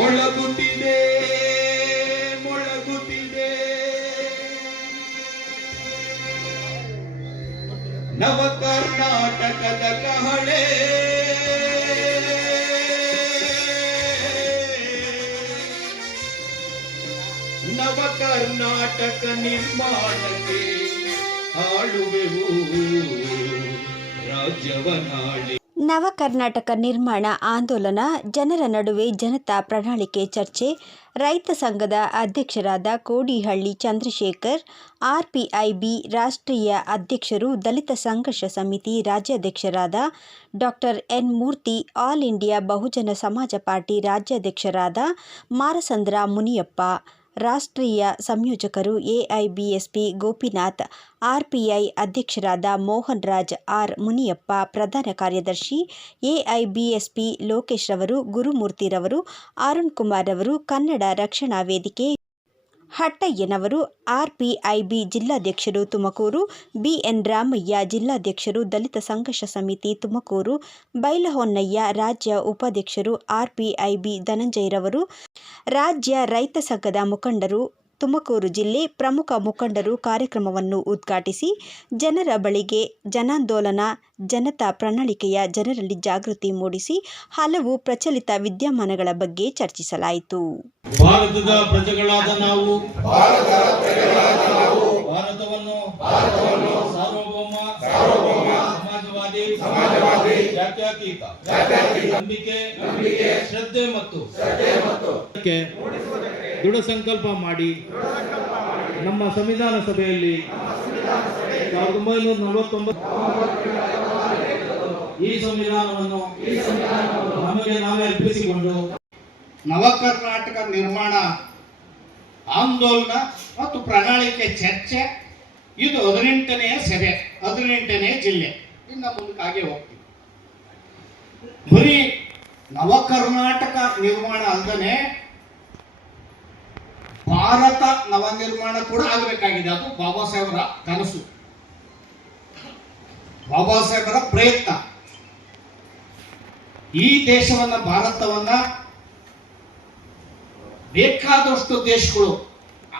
ಮೊಳಗುತ್ತಿದೆ ಮೊಳಗುತ್ತಿದೆ. ನವ ಕರ್ನಾಟಕದ ಕಹಳೆ. ನವ ಕರ್ನಾಟಕ ನಿರ್ಮಾಣಕ್ಕೆ ಆಳುವೆವು ರಾಜ್ಯವನಾಳಿ ನವ ಕರ್ನಾಟಕ ನಿರ್ಮಾಣ ಆಂದೋಲನ, ಜನರ ನಡುವೆ ಜನತಾ ಪ್ರಣಾಳಿಕೆ ಚರ್ಚೆ, ರೈತ ಸಂಘದ ಅಧ್ಯಕ್ಷರಾದ ಕೋಡಿಹಳ್ಳಿ ಚಂದ್ರಶೇಖರ್ ಆರ್ಪಿಐಬಿ ರಾಷ್ಟ್ರೀಯ ಅಧ್ಯಕ್ಷರು, ದಲಿತ ಸಂಘರ್ಷ Samiti ರಾಜ್ಯಾಧ್ಯಕ್ಷರಾದ doctor N Murthy, all India Bahujan Samaj party ರಾಜ್ಯಾಧ್ಯಕ್ಷರಾದ Marasandra Muniyappa ರಾಷ್ಟ್ರೀಯ ಸಂಯೋಜಕರು ಎಐಬಿಎಸ್ಪಿ ಗೋಪಿನಾಥ್, ಆರ್ಪಿಐ ಅಧ್ಯಕ್ಷರಾದ ಮೋಹನ್ ರಾಜ್, ಆರ್ ಮುನಿಯಪ್ಪ, ಪ್ರಧಾನ ಕಾರ್ಯದರ್ಶಿ ಎಐಬಿಎಸ್ಪಿ ಲೋಕೇಶ್ ರವರು ಗುರುಮೂರ್ತಿರವರು ಅರುಣ್ ಕುಮಾರ್ ರವರು, ಕನ್ನಡ ರಕ್ಷಣಾ ವೇದಿಕೆ ಹಟ್ಟಯ್ಯನವರು ಆರ್ಪಿಐಬಿ ಜಿಲ್ಲಾಧ್ಯಕ್ಷರು ತುಮಕೂರು, ಬಿಎನ್ ರಾಮಯ್ಯ ಜಿಲ್ಲಾಧ್ಯಕ್ಷರು ದಲಿತ ಸಂಘರ್ಷ ಸಮಿತಿ ತುಮಕೂರು, ಬೈಲಹೊನ್ನಯ್ಯ ರಾಜ್ಯ ಉಪಾಧ್ಯಕ್ಷರು ಆರ್ಪಿಐಬಿ ಧನಂಜಯರವರು ರಾಜ್ಯ ರೈತ ಸಂಘದ ಮುಖಂಡರು ತುಮಕೂರು ಜಿಲ್ಲೆ ಪ್ರಮುಖ ಮುಖಂಡರು ಕಾರ್ಯಕ್ರಮವನ್ನು ಉದ್ಘಾಟಿಸಿ ಜನರ ಬಳಿಗೆ ಜನಾಂದೋಲನ ಜನತಾ ಪ್ರಣಾಳಿಕೆಯ ಜನರಲ್ಲಿ ಜಾಗೃತಿ ಮೂಡಿಸಿ ಹಲವು ಪ್ರಚಲಿತ ವಿದ್ಯಮಾನಗಳ ಬಗ್ಗೆ ಚರ್ಚಿಸಲಾಯಿತು. ಭಾರತದ ಪ್ರಜೆಗಳಾದ ನಾವು ಭಾರತವನ್ನು ಸಾರ್ವಭೌಮ ಸಮಾಜವಾದಿ ಜಾತ್ಯತೀತ ನಂಬಿಕೆ ಶ್ರದ್ಧೆ ಮತ್ತು ದೃಢ ಸಂಕಲ್ಪ ಮಾಡಿ ನಮ್ಮ ಸಂವಿಧಾನ ಸಭೆಯಲ್ಲಿ ಸಾವಿರದ ಒಂಬೈನೂರ ನಲವತ್ತೊಂಬತ್ತು ಈ ಸಂವಿಧಾನವನ್ನು ನಮಗೆ ನಾವೇ ಅರ್ಪಿಸಿಕೊಂಡು ನವ ಕರ್ನಾಟಕ ನಿರ್ಮಾಣ, ಆಂದೋಲನ ಮತ್ತು ಪ್ರಣಾಳಿಕೆ ಚರ್ಚೆ, ಇದು ಹದಿನೆಂಟನೆಯ ಸಭೆ, ಹದಿನೆಂಟನೇ ಜಿಲ್ಲೆ. ಇನ್ನು ಮುಂದಕ್ಕಾಗೆ ಹಾಗೆ ಹೋಗ್ತೀವಿ. ಬರೀ ನವ ಕರ್ನಾಟಕ ನಿರ್ಮಾಣ ಅಲ್ಲದೆ ಭಾರತ ನವ ನಿರ್ಮಾಣ ಕೂಡ ಆಗಬೇಕಾಗಿದೆ. ಅದು ಬಾಬಾ ಸಾಹೇಬರ ಕನಸು. ಬಾಬಾ ಸಾಹೇಬರ ಪ್ರಯತ್ನ. ಈ ದೇಶವನ್ನ, ಭಾರತವನ್ನ ಬೇಕಾದಷ್ಟು ದೇಶಗಳು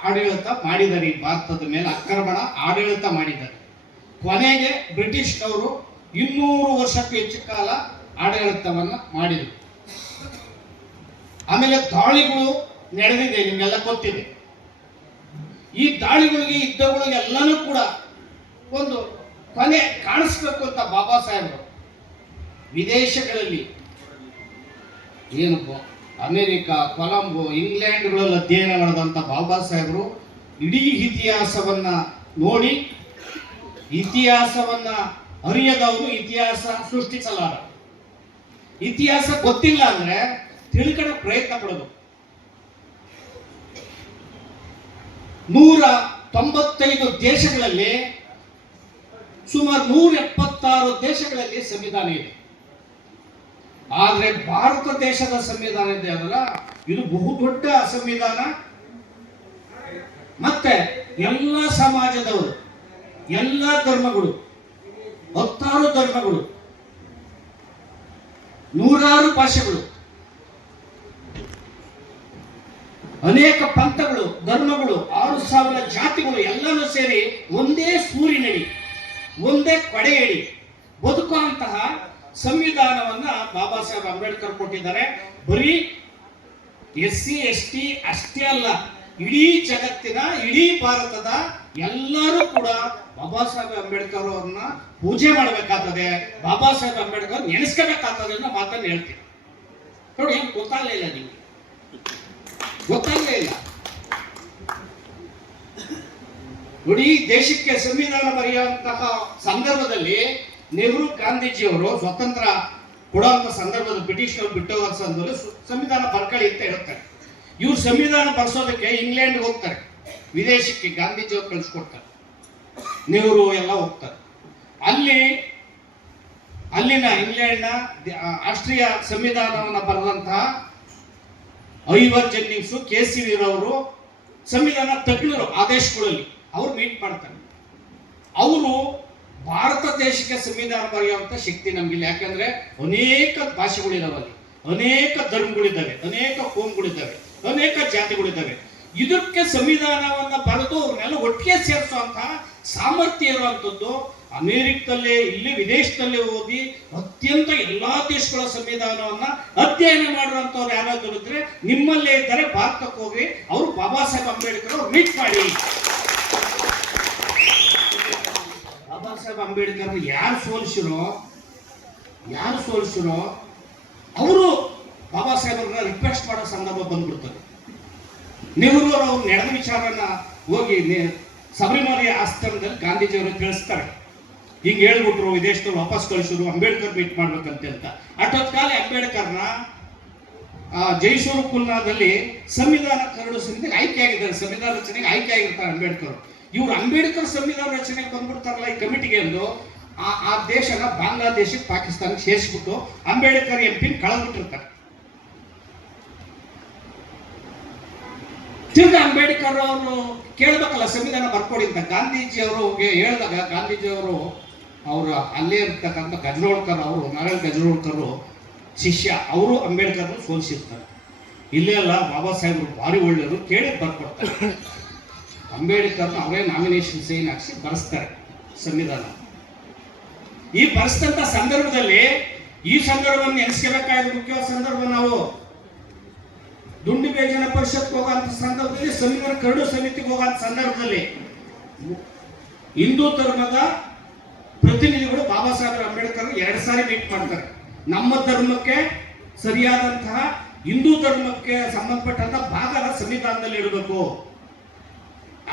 ಆಡಳಿತ ಮಾಡಿದ್ದಾರೆ. ಈ ಭಾರತದ ಮೇಲೆ ಆಕ್ರಮಣ ಆಡಳಿತ ಮಾಡಿದ್ದಾರೆ. ಕೊನೆಗೆ ಬ್ರಿಟಿಷ್ನವರು ಇನ್ನೂರು ವರ್ಷಕ್ಕೂ ಹೆಚ್ಚು ಕಾಲ ಆಡಳಿತವನ್ನ ಮಾಡಿದರು. ಆಮೇಲೆ ದಾಳಿಗಳು ನಡೆದಿದೆ, ನಿಮಗೆಲ್ಲ ಗೊತ್ತಿದೆ. ಈ ದಾಳಿಗಳಿಗೆ ಯುದ್ಧಗಳಿಗೆ ಎಲ್ಲನೂ ಕೂಡ ಒಂದು ಕೊನೆ ಕಾಣಿಸ್ಬೇಕು ಅಂತ ಬಾಬಾ ಸಾಹೇಬರು. ವಿದೇಶಗಳಲ್ಲಿ ಏನು ಬ- ಅಮೆರಿಕ, ಕೊಲಂಬೋ, ಇಂಗ್ಲೆಂಡ್ಗಳಲ್ಲಿ ಅಧ್ಯಯನ ಮಾಡಿದಂಥ ಬಾಬಾ ಸಾಹೇಬರು ಇಡೀ ಇತಿಹಾಸವನ್ನ ನೋಡಿ, ಇತಿಹಾಸವನ್ನ ಅರಿಯದವರು ಇತಿಹಾಸ ಸೃಷ್ಟಿಸಲಾರ ಇತಿಹಾಸ ಗೊತ್ತಿಲ್ಲ ಅಂದ್ರೆ ತಿಳ್ಕೊಳ್ಳೋ ಪ್ರಯತ್ನ ಪಡೋದು. ನೂರ ತೊಂಬತ್ತೈದು ದೇಶಗಳಲ್ಲಿ ಸುಮಾರು ನೂರ ಎಪ್ಪತ್ತಾರು ದೇಶಗಳಲ್ಲಿ ಸಂವಿಧಾನ ಇದೆ. ಆದರೆ ಭಾರತ ದೇಶದ ಸಂವಿಧಾನ ಇದೆ ಅಲ್ಲ ಇದು ಬಹುದೊಡ್ಡ ಸಂವಿಧಾನ. ಮತ್ತೆ ಎಲ್ಲ ಸಮಾಜದವರು, ಎಲ್ಲ ಧರ್ಮಗಳು, ಹತ್ತಾರು ಧರ್ಮಗಳು, ನೂರಾರು ಭಾಷೆಗಳು, ಅನೇಕ ಪಂಥಗಳು, ಧರ್ಮಗಳು ಆರು ಸಾವಿರ ಜಾತಿಗಳು ಎಲ್ಲರೂ ಸೇರಿ ಒಂದೇ ಸೂರಿನಡಿ, ಒಂದೇ ಕೊಡೆಯಡಿ ಬದುಕುವಂತಹ ಸಂವಿಧಾನವನ್ನ ಬಾಬಾ ಸಾಹೇಬ್ ಅಂಬೇಡ್ಕರ್ ಕೊಟ್ಟಿದ್ದಾರೆ. ಬರೀ ಎಸ್ ಸಿ ಎಸ್ ಟಿ ಅಷ್ಟೇ ಅಲ್ಲ, ಇಡೀ ಜಗತ್ತಿನ, ಇಡೀ ಭಾರತದ ಎಲ್ಲರೂ ಕೂಡ ಬಾಬಾ ಸಾಹೇಬ್ ಅಂಬೇಡ್ಕರ್ ಅವ್ರನ್ನ ಪೂಜೆ ಮಾಡಬೇಕಾಗ್ತದೆ. ಬಾಬಾ ಸಾಹೇಬ್ ಅಂಬೇಡ್ಕರ್ ನೆನೆಸ್ಕೋಬೇಕಾಗ್ತದೆ ಅನ್ನೋ ಮಾತನ್ನು ಹೇಳ್ತೀನಿ. ನೋಡಿ, ಏನು ಗೊತ್ತಾಗಲೇ ಇಲ್ಲ ನಿಮ್ಗೆ. ಗೊತ್ತಾಗಲೇ ಇಲ್ಲ. ನೋಡಿ ದೇಶಕ್ಕೆ ಸಂವಿಧಾನ ಬರೆಯುವಂತಹ ಸಂದರ್ಭದಲ್ಲಿ ನೆಹರು ಗಾಂಧೀಜಿಯವರು ಸ್ವತಂತ್ರ ಕೊಡುವಂತ ಸಂದರ್ಭದಲ್ಲಿ ಬ್ರಿಟಿಷರು ಬಿಟ್ಟು ಸಂದರ್ಭದಲ್ಲಿ ಸು- ಸಂವಿಧಾನ ಬರ್ಕೊಳ್ಳಿ ಅಂತ ಹೇಳ್ತಾರೆ ಇವ್ರು ಸಂವಿಧಾನ ಬರ್ಸೋದಕ್ಕೆ ಇಂಗ್ಲೆಂಡ್ಗೆ ಹೋಗ್ತಾರೆ. ವಿದೇಶಕ್ಕೆ ಗಾಂಧೀಜಿಯವ್ರು ಕಳಿಸ್ಕೊಡ್ತಾರೆ. ನೆಹರು ಎಲ್ಲ ಹೋಗ್ತಾರೆ. ಅಲ್ಲಿ, ಅಲ್ಲಿನ ಇಂಗ್ಲೆಂಡ್ನ ರಾಷ್ಟ್ರೀಯ ಸಂವಿಧಾನವನ್ನು ಬರೆದಂತಹ ಐವರ್ ಜೆನ್ನಿಂಗ್ಸು ಕೆ ಸಿ ವೀರವರು ಸಂವಿಧಾನ ತಜ್ಞರು ಆದೇಶಗಳಲ್ಲಿ. ಅವ್ರು ಮೀಟ್ ಮಾಡ್ತಾರೆ. ಅವರು ಭಾರತ ದೇಶಕ್ಕೆ ಸಂವಿಧಾನ ಬರೆಯುವಂತ ಶಕ್ತಿ ನಮಗಿಲ್ಲ. ಯಾಕಂದ್ರೆ ಅನೇಕ ಭಾಷೆಗಳಿದಾವಲ್ಲಿ ಅನೇಕ ಧರ್ಮಗಳಿದ್ದಾವೆ ಅನೇಕ ಕೋಮ್ಗಳಿದ್ದಾವೆ ಅನೇಕ ಜಾತಿಗಳಿದ್ದಾವೆ ಇದಕ್ಕೆ ಸಂವಿಧಾನವನ್ನ ಬರೆದು ಅವ್ರನ್ನೆಲ್ಲ ಒಟ್ಟಿಗೆ ಸೇರಿಸುವಂತಹ ಸಾಮರ್ಥ್ಯ ಇರುವಂಥದ್ದು ಅಮೆರಿಕದಲ್ಲೇ ಇಲ್ಲಿ ವಿದೇಶದಲ್ಲೇ ಓದಿ ಅತ್ಯಂತ ಎಲ್ಲಾ ದೇಶಗಳ ಸಂವಿಧಾನವನ್ನ ಅಧ್ಯಯನ ಮಾಡುವಂತವ್ರು ಯಾರಾದರೂ ಇದ್ರೆ ನಿಮ್ಮಲ್ಲೇ ಇದ್ದಾರೆ. ಭಾರತಕ್ಕೆ ಹೋಗಿ ಅವರು ಬಾಬಾ ಸಾಹೇಬ್ ಅಂಬೇಡ್ಕರ್ ಅವ್ರು ಮೀಟ್ ಮಾಡಿ. ಬಾಬಾ ಸಾಹೇಬ್ ಅಂಬೇಡ್ಕರ್ ಯಾರು ಸೋಲಿಸಿರೋ ಯಾರು ಸೋಲಿಸಿರೋ, ಅವರು ಬಾಬಾ ಸಾಹೇಬ್ರನ್ನ ರಿಕ್ವೆಸ್ಟ್ ಮಾಡೋ ಸಂದರ್ಭ ಬಂದ್ಬಿಡ್ತಾರೆ ನೆಹರು ಅವರು ನಡೆದ ವಿಚಾರನ ಹೋಗಿ ಶಬರಿಮಲೆ ಆಸ್ಥಾನದಲ್ಲಿ ಗಾಂಧೀಜಿಯವರು ತಿಳಿಸ್ತಾರೆ. ಹಿಂಗೆ ಹೇಳ್ಬಿಟ್ರು ವಿದೇಶದವ್ರು ವಾಪಸ್ ಕಳಿಸಿದ್ರು, ಅಂಬೇಡ್ಕರ್ ಮೀಟ್ ಮಾಡ್ಬೇಕಂತೆ ಅಂತ. ಅಟೊತ್ ಕಾಲ ಅಂಬೇಡ್ಕರ್ನ ಜೈಸೂರು ಕುಲ್ನಾದಲ್ಲಿ ಸಂವಿಧಾನ ಕರಡು ಸಮಿತಿಗೆ ಆಯ್ಕೆ ಆಗಿದ್ದಾರೆ. ಸಂವಿಧಾನ ರಚನೆಗೆ ಆಯ್ಕೆ ಆಗಿರ್ತಾರೆ ಅಂಬೇಡ್ಕರ್ ಇವ್ರು ಅಂಬೇಡ್ಕರ್ ಸಂವಿಧಾನ ರಚನೆಗೆ ಬಂದ್ಬಿಡ್ತಾರಲ್ಲ ಈ ಕಮಿಟಿಗೆ ಎಂದು ಆ ದೇಶನ ಬಾಂಗ್ಲಾದೇಶಕ್ಕೆ ಪಾಕಿಸ್ತಾನಕ್ಕೆ ಸೇರಿಸ್ಬಿಟ್ಟು ಅಂಬೇಡ್ಕರ್ ಎಂ ಪಿ ಕಳೆದ್ಬಿಟ್ಟಿರ್ತಾರೆ. ತಿರ್ಗಾ ಅಂಬೇಡ್ಕರ್ ಅವರು ಕೇಳ್ಬೇಕಲ್ಲ, ಸಂವಿಧಾನ ಬರ್ಕೊಡಿ ಅಂತ. ಗಾಂಧೀಜಿ ಅವರು ಹೇಳಿದಾಗ, ಗಾಂಧೀಜಿ ಅವರು ಅವರು ಅಲ್ಲೇ ಇರ್ತಕ್ಕಂಥ ಗಜರೋಳ್ಕರ್ ಅವರು, ನಾರಾಯಣ್ ಗಜರೋಳ್ಕರ್ ಶಿಷ್ಯ, ಅವರು ಅಂಬೇಡ್ಕರ್ ಸೋಲಿಸಿರ್ತಾರೆ. ಇಲ್ಲೇ ಅಲ್ಲ, ಬಾಬಾ ಸಾಹೇಬ್ರು ಭಾರಿ ಒಳ್ಳೆಯವರು, ಕೇಳಿ ಬರ್ಕೊಡ್ತಾರೆ. ಅಂಬೇಡ್ಕರ್ನ ಅವರೇ ನಾಮಿನೇಷನ್ ಸೈನ್ ಹಾಕ್ಸಿ ಬರೆಸ್ತಾರೆ ಸಂವಿಧಾನ. ಈ ಬರೆಸಿದಂತ ಸಂದರ್ಭದಲ್ಲಿ ಈ ಸಂದರ್ಭವನ್ನು ನೆನೆಸ್ಕೋಬೇಕಾದ ಮುಖ್ಯವಾದ ಸಂದರ್ಭ ನಾವು ದುಂಡು ಬೇಜನ ಪರಿಷತ್ಗೆ ಹೋಗುವಂತ ಸಂದರ್ಭದಲ್ಲಿ ಸಂವಿಧಾನ ಕರಡು ಸಮಿತಿಗೆ ಹೋಗುವಂತ ಸಂದರ್ಭದಲ್ಲಿ ಹಿಂದೂ ಧರ್ಮದ ಪ್ರತಿನಿಧಿಗಳು ಬಾಬಾ ಸಾಹೇಬ್ ಅಂಬೇಡ್ಕರ್ ಎರಡು ಸಾರಿ ಮೀಟ್ ಮಾಡ್ತಾರೆ. ನಮ್ಮ ಧರ್ಮಕ್ಕೆ ಸರಿಯಾದಂತಹ ಹಿಂದೂ ಧರ್ಮಕ್ಕೆ ಸಂಬಂಧಪಟ್ಟಂತ ಭಾಗದ ಸಂವಿಧಾನದಲ್ಲಿ ಇಡಬೇಕು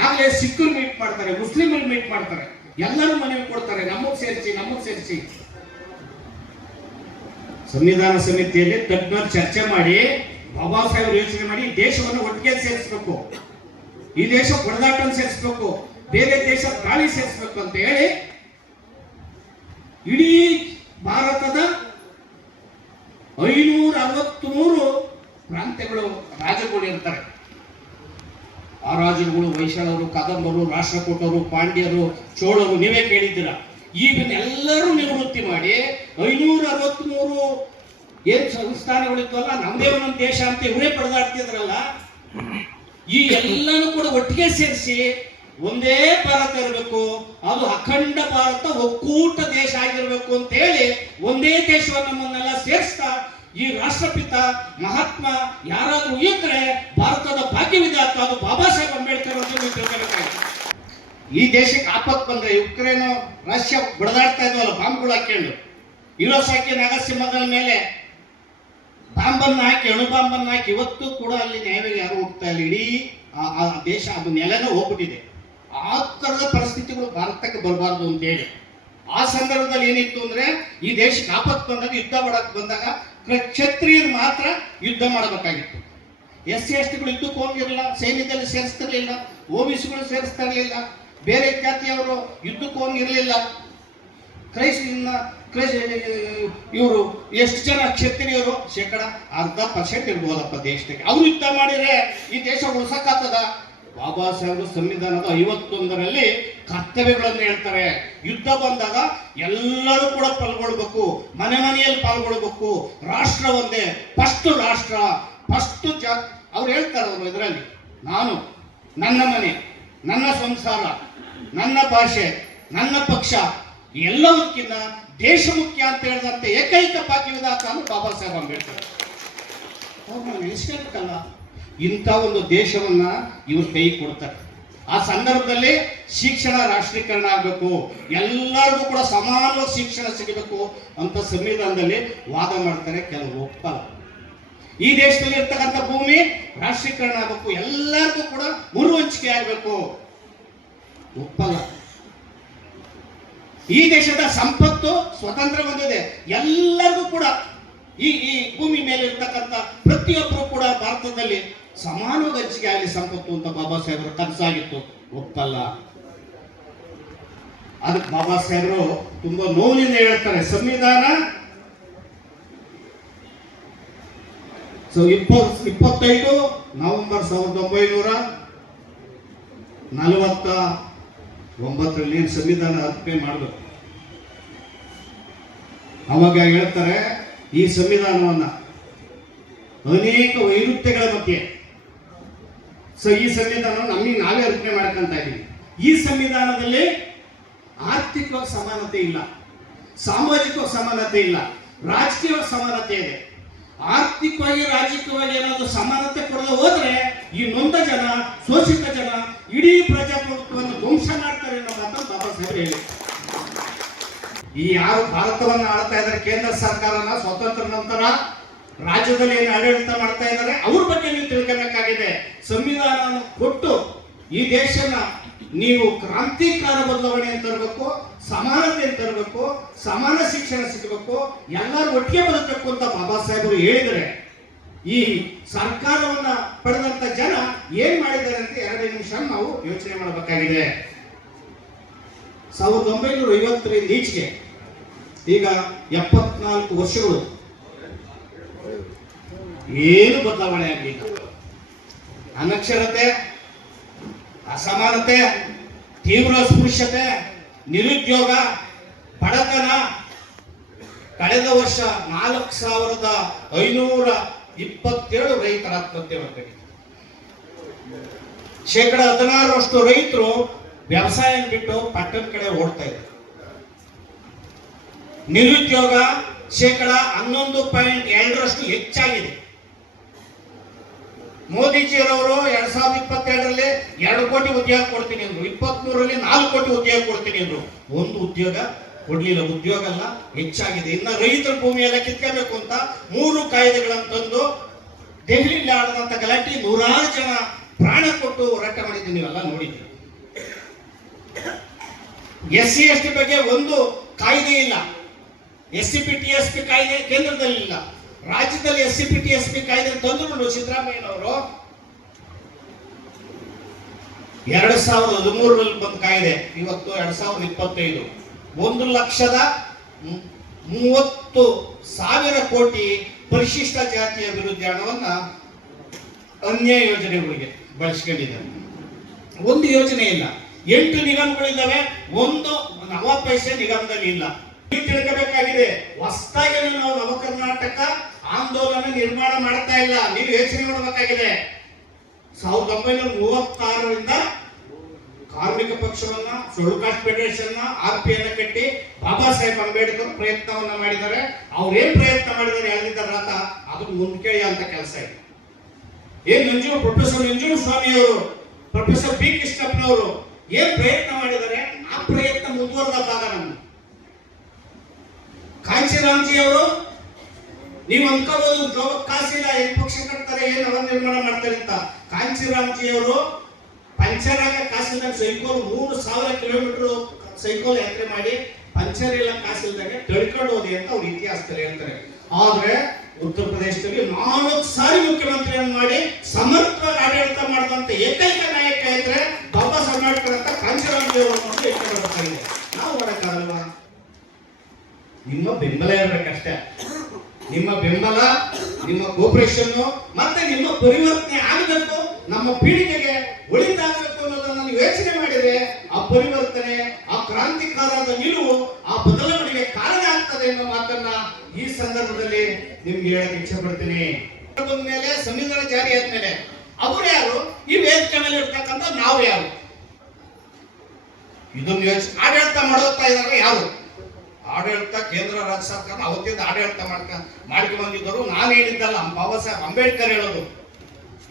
ಆಗಲೇ ಸಿಖ್ರು ಮೀಟ್ ಮಾಡ್ತಾರೆ, ಮುಸ್ಲಿಮರು ಮೀಟ್ ಮಾಡ್ತಾರೆ. ಎಲ್ಲರೂ ಮನವಿ ಕೊಡ್ತಾರೆ ನಮಗ್ ಸೇರಿಸಿ ನಮಗ್ ಸೇರಿಸಿ. ಸಂವಿಧಾನ ಸಮಿತಿಯಲ್ಲಿ ತಜ್ಞರು ಚರ್ಚೆ ಮಾಡಿ, ಬಾಬಾ ಸಾಹೇಬ್ ಯೋಚನೆ ಮಾಡಿ ದೇಶವನ್ನು ಒಟ್ಟಿಗೆ ಸೇರಿಸಬೇಕು. ಈ ದೇಶ ಹೊಡೆದಾಟ ಸೇರಿಸಬೇಕು, ಬೇರೆ ದೇಶ ಗಾಳಿ ಸೇರಿಸಬೇಕು ಅಂತ ಹೇಳಿ, ಇಡೀ ಭಾರತದ ಐನೂರ ಅರವತ್ಮೂರು ಪ್ರಾಂತ್ಯಗಳು ರಾಜಗಳು ಇರ್ತಾರೆ ರಾಜರುಗಳು ವೈಶಾಲರು, ಕದಂಬರು, ರಾಷ್ಟ್ರಕೂಟರು, ಪಾಂಡ್ಯರು, ಚೋಳರು, ನೀವೇ ಕೇಳಿದ್ದೀರ? ಎಲ್ಲರೂ ನಿವೃತ್ತಿ ಮಾಡಿ ಐನೂರ ಅರವತ್ಮೂರು ಏನ್ ಸಂಸ್ಥಾನಗಳಿದ್ವಲ್ಲ, ನಮ್ದೇ ಒಂದೊಂದು ದೇಶ ಅಂತ ಇವರೇ ಪಡೆದಾಡ್ತಿದ್ರಲ್ಲ, ಈ ಎಲ್ಲನೂ ಕೂಡ ಒಟ್ಟಿಗೆ ಸೇರಿಸಿ ಒಂದೇ ಭಾರತ ಇರಬೇಕು, ಅದು ಅಖಂಡ ಭಾರತ ಒಕ್ಕೂಟ ದೇಶ ಆಗಿರ್ಬೇಕು ಅಂತ ಹೇಳಿ ಒಂದೇ ದೇಶವನ್ನು ನಮ್ಮನ್ನೆಲ್ಲ ಸೇರಿಸ್ತಾ ಈ ರಾಷ್ಟ್ರಪಿತ ಮಹಾತ್ಮ ಯಾರಾದರೂ ಇದ್ರೆ ಭಾರತದ ಭಾಗ್ಯವಿದಾತ ಅದು ಬಾಬಾ ಸಾಹೇಬ್ ಅಂಬೇಡ್ಕರ್ ಅಂತ ಈ ದೇಶಕ್ಕೆ ಆಪತ್ ಬಂದ್ರೆ ಯುಕ್ರೇನು, ರಷ್ಯಾ ಬಡದಾಡ್ತಾ ಇದ್ವಲ್ಲ, ಬಾಂಬ್ಗಳು ಹಾಕೊಂಡು ಇರೋಸಾಕಿ ನಾಗಸಿಂಹಗಳ ಮೇಲೆ ಬಾಂಬನ್ನು ಹಾಕಿ, ಅಣು ಬಾಂಬನ್ನು ಹಾಕಿ ಇವತ್ತು ಕೂಡ ಅಲ್ಲಿ ನ್ಯಾಯವಾಗಿ ಯಾರು ಹೋಗ್ತಾ ಇಲ್ಲ. ಇಡೀ ಆ ದೇಶ ಅದು ನೆಲೆನೇ ಹೋಗ್ಬಿಟ್ಟಿದೆ. ಆ ಥರದ ಪರಿಸ್ಥಿತಿಗಳು ಭಾರತಕ್ಕೆ ಬರಬಾರ್ದು ಅಂತ ಹೇಳಿ ಆ ಸಂದರ್ಭದಲ್ಲಿ ಏನಿತ್ತು ಅಂದ್ರೆ ಈ ದೇಶಕ್ಕೆ ಆಪತ್ತು ಬಂದಾಗ, ಯುದ್ಧ ಮಾಡೋಕ್ಕೆ ಬಂದಾಗ ಕ್ಷತ್ರಿಯರು ಮಾತ್ರ ಯುದ್ಧ ಮಾಡಬೇಕಾಗಿತ್ತು. ಎಸ್ ಸಿ ಎಸ್ ಟಿಗಳು ಯುದ್ಧಕ್ಕೆ ಹೋಗಿರಲಿಲ್ಲ ಸೈನ್ಯದಲ್ಲಿ ಸೇರಿಸ್ತಿರ್ಲಿಲ್ಲ ಒ ಬಿ ಸಿಗಳು ಸೇರಿಸ್ತಾ ಬೇರೆ ಜಾತಿಯವರು ಯುದ್ಧಕ್ಕೆ ಹೋಗಿರಲಿಲ್ಲ ಕ್ರೈಸ್ತಿನ ಕ್ರೈಸ್ ಇವರು ಎಷ್ಟು ಜನ ಕ್ಷತ್ರಿಯರು? ಶೇಕಡ ಅರ್ಧ ಪರ್ಸೆಂಟ್ ಇರ್ಬೋದಪ್ಪ ದೇಶಕ್ಕೆ. ಅವರು ಯುದ್ಧ ಮಾಡಿದ್ರೆ ಈ ದೇಶ ಉಳಿಸಕ್ಕಾಗ್ತದ ಬಾಬಾ ಸಾಹೇಬ್ರು ಸಂವಿಧಾನದ ಐವತ್ತೊಂದರಲ್ಲಿ ಕರ್ತವ್ಯಗಳನ್ನು ಹೇಳ್ತಾರೆ. ಯುದ್ಧ ಬಂದಾಗ ಎಲ್ಲರೂ ಕೂಡ ಪಾಲ್ಗೊಳ್ಬೇಕು. ಮನೆ ಮನೆಯಲ್ಲಿ ಪಾಲ್ಗೊಳ್ಬೇಕು. ರಾಷ್ಟ್ರ ಒಂದೇ. ಫಸ್ಟ್ ರಾಷ್ಟ್ರ. ಫಸ್ಟ್ ಜಾ, ಅವ್ರು ಹೇಳ್ತಾರೆ ಅವರು ಇದರಲ್ಲಿ. ನಾನು, ನನ್ನ ಮನೆ, ನನ್ನ ಸಂಸಾರ, ನನ್ನ ಭಾಷೆ, ನನ್ನ ಪಕ್ಷ, ಎಲ್ಲದಕ್ಕಿಂತ ದೇಶ ಮುಖ್ಯ ಅಂತ ಹೇಳಿದಂತೆ ಏಕೈಕ ಭಾಗ್ಯವಿದಾತ ಅಂದ್ರೆ ಬಾಬಾ ಸಾಹೇಬ್ ಅಂಬೇಡ್ಕರ್. ಅವ್ರನ್ನ ನೆನೆಸ್ಕೊಳ್ಬೇಕಲ್ಲ ಇಂಥ ಒಂದು ದೇಶವನ್ನ ಇವ್ರ ಕೈ ಕೊಡ್ತಾರೆ. ಆ ಸಂದರ್ಭದಲ್ಲಿ ಶಿಕ್ಷಣ ರಾಷ್ಟ್ರೀಕರಣ ಆಗಬೇಕು, ಎಲ್ಲರಿಗೂ ಕೂಡ ಸಮಾನ ಶಿಕ್ಷಣ ಸಿಗಬೇಕು ಅಂತ ಸಂವಿಧಾನದಲ್ಲಿ ವಾದ ಮಾಡ್ತಾರೆ ಕೆಲವರು ಒಪ್ಪಲ್ಲ ಈ ದೇಶದಲ್ಲಿ ಇರ್ತಕ್ಕಂಥ ಭೂಮಿ ರಾಷ್ಟ್ರೀಕರಣ ಆಗಬೇಕು, ಎಲ್ಲರಿಗೂ ಕೂಡ ಮುರುವಂಚಿಕೆ ಆಗಬೇಕು. ಒಪ್ಪಲ್ಲ ಈ ದೇಶದ ಸಂಪತ್ತು ಸ್ವತಂತ್ರ ಬಂದಿದೆ ಎಲ್ಲರಿಗೂ ಕೂಡ ಈ ಈ ಭೂಮಿ ಮೇಲೆ ಇರ್ತಕ್ಕಂಥ ಪ್ರತಿಯೊಬ್ಬರು ಕೂಡ ಭಾರತದಲ್ಲಿ ಸಮಾನವಾಗಿ ಹಂಚಿಕೆ ಆಗಲಿ ಸಂಪತ್ತು ಅಂತ ಬಾಬಾ ಸಾಹೇಬರ ಕನಸಾಗಿತ್ತು. ಒಪ್ಪಲ್ಲ. ಅದಕ್ಕೆ ಬಾಬಾ ಸಾಹೇಬರು ತುಂಬಾ ನೋವಿನಿಂದ ಹೇಳ್ತಾರೆ, ಸಂವಿಧಾನ. ಇಪ್ಪತ್ತೈದು ನವೆಂಬರ್ ಸಾವಿರದ ಒಂಬೈನೂರ ನಲವತ್ತ ಒಂಬತ್ತರಲ್ಲಿ ಸಂವಿಧಾನ ಅರ್ಪಣೆ ಮಾಡಬೇಕು? ಅವಾಗ ಹೇಳ್ತಾರೆ, ಈ ಸಂವಿಧಾನವನ್ನ ಅನೇಕ ವೈರುಧ್ಯಗಳ ಮಧ್ಯೆ ಸೊ ಈ ಸಂವಿಧಾನ ನಮಗೆ ನಾವೇ ಅರ್ಪಣೆ ಮಾಡ್ಕೊಂತ ಇದ್ದೀವಿ ಈ ಸಂವಿಧಾನದಲ್ಲಿ ಆರ್ಥಿಕವಾಗಿ ಸಮಾನತೆ ಇಲ್ಲ, ಸಾಮಾಜಿಕವಾಗಿ ಸಮಾನತೆ ಇಲ್ಲ, ರಾಜಕೀಯವಾಗಿ ಸಮಾನತೆ ಇದೆ. ಆರ್ಥಿಕವಾಗಿ, ರಾಜಕೀಯವಾಗಿ ಏನಾದರೂ ಸಮಾನತೆ ಕೊಡದೆ ಹೋದ್ರೆ ಈ ನೊಂದ ಜನ, ಶೋಷಿತ ಜನ, ಇಡೀ ಪ್ರಜಾಪ್ರಭುತ್ವವನ್ನು ಧ್ವಂಸ ಮಾಡ್ತಾರೆ ಅನ್ನೋ ಮಾತನ್ನು ಬಾಬಾ ಸಾಹೇಬ್ ಹೇಳಿ ಈ ಯಾರು ಭಾರತವನ್ನು ಆಳ್ತಾ ಇದ್ದಾರೆ, ಕೇಂದ್ರ ಸರ್ಕಾರನ ಸ್ವತಂತ್ರ ನಂತರ ರಾಜ್ಯದಲ್ಲಿ ಏನು ಆಡಳಿತ ಮಾಡ್ತಾ ಇದ್ದಾರೆ, ಅವ್ರ ಬಗ್ಗೆ ನೀವು ತಿಳ್ಕೊಬೇಕಾಗಿದೆ ಸಂವಿಧಾನ ಕೊಟ್ಟು ಈ ದೇಶನ ನೀವು ಕ್ರಾಂತಿಕಾರ ಬದಲಾವಣೆ ಅಂತ ತರಬೇಕು ಸಮಾನತೆ ಅಂತ ತರಬೇಕು ಸಮಾನ ಶಿಕ್ಷಣ ಸಿಗಬೇಕು, ಎಲ್ಲರೂ ಒಟ್ಟಿಗೆ ಬದುಕಬೇಕು ಅಂತ ಬಾಬಾ ಸಾಹೇಬರು ಹೇಳಿದರೆ ಈ ಸರ್ಕಾರವನ್ನ ಪಡೆದಂತ ಜನ ಏನ್ ಮಾಡಿದ್ದಾರೆ ಅಂತ ಎರಡು ನಿಮಿಷ ನಾವು ಯೋಚನೆ ಮಾಡಬೇಕಾಗಿದೆ. ಸಾವಿರದ ಒಂಬೈನೂರ ಐವತ್ತರಿಂದ ಈಚೆಗೆ ಈಗ ಎಪ್ಪತ್ನಾಲ್ಕು ವರ್ಷಗಳು ಏನು ಬದಲಾವಣೆ ಆಗಲಿಲ್ಲ. ಅನಕ್ಷರತೆ, ಅಸಮಾನತೆ, ತೀವ್ರ ಸ್ಪೃಶ್ಯತೆ ನಿರುದ್ಯೋಗ, ಬಡತನ. ಕಳೆದ ವರ್ಷ ನಾಲ್ಕು ಸಾವಿರದ ಐನೂರ ಇಪ್ಪತ್ತೇಳು ರೈತರ ಆತ್ಮಹತ್ಯೆ ಮಾಡ್ತಾರೆ ಶೇಕಡ ಹದಿನಾರರಷ್ಟು ರೈತರು ವ್ಯವಸಾಯ ಬಿಟ್ಟು ಪಟ್ಟಣ ಕಡೆ ಓಡ್ತಾ ಇದ್ದಾರೆ ನಿರುದ್ಯೋಗ ಶೇಕಡ ಹನ್ನೊಂದು ಪಾಯಿಂಟ್ ಎರಡರಷ್ಟು ಹೆಚ್ಚಾಗಿದೆ. ಮೋದಿಜಿಯರವರು ಎರಡ್ ಸಾವಿರದ ಇಪ್ಪತ್ತೆರಡರಲ್ಲಿ ಎರಡು ಕೋಟಿ ಉದ್ಯೋಗ ಕೊಡ್ತೀನಿ ಅಂದ್ರು. ಇಪ್ಪತ್ತ್ ಮೂರರಲ್ಲಿ ನಾಲ್ಕು ಕೋಟಿ ಉದ್ಯೋಗ ಕೊಡ್ತೀನಿ ಅಂದ್ರು. ಒಂದು ಉದ್ಯೋಗ ಕೊಡ್ಲಿಲ್ಲ. ಉದ್ಯೋಗ ಅಲ್ಲ, ಹೆಚ್ಚಾಗಿದೆ. ಇನ್ನ ರೈತರ ಭೂಮಿ ಎಲ್ಲ ಕಿತ್ಕೋಬೇಕು ಅಂತ ಮೂರು ಕಾಯ್ದೆಗಳನ್ನು ತಂದು ದೆಹಲಿಯಲ್ಲಿ ಆಡದಂತ ಗಲಾಟೆ ನೂರಾರು ಜನ ಪ್ರಾಣ ಕೊಟ್ಟು ಹೋರಾಟ ಮಾಡಿದ್ದೀನಿ ನೀವೆಲ್ಲ ನೋಡಿದ್ರಿ ಎಸ್ ಸಿ ಎಸ್ ಟಿ ಬಗ್ಗೆ ಒಂದು ಕಾಯ್ದೆ ಇಲ್ಲ. S C P, T, S P ಕಾಯ್ದೆ ಕೇಂದ್ರದಲ್ಲಿ ಇಲ್ಲ ರಾಜ್ಯದಲ್ಲಿ S C P T S P ಕಾಯ್ದೆ ತಂದ್ರು ಸಿದ್ದರಾಮಯ್ಯನವರು ಎರಡ್ ಸಾವಿರದ ಹದಿಮೂರರಲ್ಲಿ ಬಂದ ಕಾಯ್ದೆ, ಇವತ್ತು ಎರಡ್ ಸಾವಿರದ ಇಪ್ಪತ್ತೈದು. ಒಂದು ಲಕ್ಷದ ಮೂವತ್ತು ಸಾವಿರ ಕೋಟಿ ಪರಿಶಿಷ್ಟ ಜಾತಿಯ ವಿರುದ್ಧ ಹಣವನ್ನ ಅನ್ಯಾಯ ಯೋಜನೆಗಳಿಗೆ ಬಳಸ್ಕೊಂಡಿದ್ದಾರೆ. ಒಂದು ಯೋಜನೆ ಇಲ್ಲ. ಎಂಟು ನಿಗಮಗಳಿದ್ದಾವೆ, ಒಂದು ನವ ಪೈಸೆ ನಿಗಮದಲ್ಲಿ ಇಲ್ಲ. ತಿಳ್ಕೋಬೇಕಾಗಿದೆ ಹೊಸದಾಗಿ ನಾವು ನವ ಕರ್ನಾಟಕ ಆಂದೋಲನ ನಿರ್ಮಾಣ ಮಾಡ್ತಾ ಇಲ್ಲ. ನೀವು ಯೋಚನೆ ಮಾಡಬೇಕಾಗಿದೆ ಸಾವಿರದ ಒಂಬೈನೂರ ಮೂವತ್ತಾರರಿಂದ ಕಾರ್ಮಿಕ ಪಕ್ಷವನ್ನ ಸೊಳುಕಾಸ್ಟ್ ಕಾಸ್ಟ್ ಫೆಡರೇಷನ್ ಆರ್ ಪಿ ಅನ್ನ ಕಟ್ಟಿ ಬಾಬಾ ಸಾಹೇಬ್ ಅಂಬೇಡ್ಕರ್ ಪ್ರಯತ್ನವನ್ನ ಮಾಡಿದ್ದಾರೆ. ಅವ್ರೇನ್ ಪ್ರಯತ್ನ ಮಾಡಿದ್ದಾರೆ ಹೇಳಿದ್ದಾರೆ ರಾತ? ಅದನ್ನ ಮುಂದ್ಕೇಳಿ ಅಂತ ಕೆಲಸ ಇದೆ. ಏನ್ ನಂಜು, ಪ್ರೊಫೆಸರ್ ನಂಜು ಸ್ವಾಮಿ ಅವರು, ಪ್ರೊಫೆಸರ್ ಬಿ ಕೃಷ್ಣಪ್ಪನವರು ಏನ್ ಪ್ರಯತ್ನ ಮಾಡಿದ್ದಾರೆ? ಆ ಪ್ರಯತ್ನ ಮುಂದುವರೆದ ಭಾಗ ನಮ್ದು ಕಾಂಚಿರಾಮ್ಜಿ ಅವರು ನೀವು ಅನ್ಕೋಬಹುದು ಜೋಗ ಕಾಸಿಲ್ಲ, ಏನ್ ಪಕ್ಷ ಕಟ್ತಾರೆ, ಏನ್ ನವ ನಿರ್ಮಾಣ ಮಾಡ್ತಾರೆ ಅಂತ. ಕಾಂಚಿರಾಮ್ಜಿಯವರು ಅವರು ಪಂಚರ್ ಆಗ ಕಾಸಿಲ್ದಾಗ ಸೈಕಲ್ ಮೂರು ಸಾವಿರ ಕಿಲೋಮೀಟರ್ ಸೈಕಲ್ ಯಾತ್ರೆ ಮಾಡಿ ಪಂಚರ್ ಇಲ್ಲ ಕಾಸಿಲ್ದಾಗ ತಳ್ಕೊಂಡು ಹೋದಿ ಅಂತ ಅವ್ರ ಇತಿಹಾಸದಲ್ಲಿ ಹೇಳ್ತಾರೆ. ಆದ್ರೆ ಉತ್ತರ ಪ್ರದೇಶದಲ್ಲಿ ನಾಲ್ಕು ಸಾರಿ ಮುಖ್ಯಮಂತ್ರಿಯನ್ನು ಮಾಡಿ ಸಮರ್ಥವಾಗಿ ಆಡಳಿತ ಮಾಡಿದಂತ ಏಕೈಕ ನಾಯಕ ಇದ್ರೆ ಬಾಬಾ ಸಾಹೇಬ್ ಅಂಬೇಡ್ಕರ್ ಅಂತ ಕಾಂಚಿರಾಮ್ಜಿಯವರು ಅಂತ ಇಟ್ಕೊಳ್ಬೇಕಾಗಿದೆ ನಾವು ಮಾಡಕ್ಕಾಗಲ್ವಾ? ನಿಮ್ಮ ಬೆಂಬಲ ಇರ್ಬೇಕಷ್ಟೇ. ನಿಮ್ಮ ಬೆಂಬಲ, ನಿಮ್ಮ ಕೋಪರೇಷನ್ ಮತ್ತೆ ನಿಮ್ಮ ಪರಿವರ್ತನೆ ಆಗಬೇಕು, ನಮ್ಮ ಪೀಳಿಗೆಗೆ ಒಳಿತಾಗಬೇಕು ಅನ್ನೋದನ್ನ ನೀವು ಯೋಚನೆ ಮಾಡಿದ್ರೆ ಆ ಪರಿವರ್ತನೆ, ಆ ಕ್ರಾಂತಿಕಾರದ ನಿಲುವು ಆ ಬದಲಾವಣೆಗೆ ಕಾರಣ ಆಗ್ತದೆ ಅನ್ನೋ ಮಾತನ್ನ ಈ ಸಂದರ್ಭದಲ್ಲಿ ನಿಮ್ಗೆ ಹೇಳಕ್ ಇಚ್ಛೆ ಪಡ್ತೀನಿ ಮೇಲೆ ಸಂವಿಧಾನ ಜಾರಿ ಆದ್ಮೇಲೆ ಅವರು ಯಾರು? ಈ ವೇದಿಕೆ ಮೇಲೆ ಇರ್ತಕ್ಕಂಥ ನಾವು ಯಾರು? ಇದನ್ನು ಯೋಚನೆ ಆಡಳಿತ ಮಾಡುತ್ತಾ ಇದ್ದಾರೆ ಯಾರು? ಆಡಳಿತ ಕೇಂದ್ರ ರಾಜ್ಯ ಸರ್ಕಾರ ಅವತ್ತಿಂದ ಆಡಳಿತ ಮಾಡ್ಕ ಮಾಡ್ಕೊ ಬಂದಿದ್ದರು ನಾನು ಹೇಳಿದ್ದಲ್ಲ, ಬಾಬಾ ಸಾಹೇಬ್ ಅಂಬೇಡ್ಕರ್ ಹೇಳೋದು.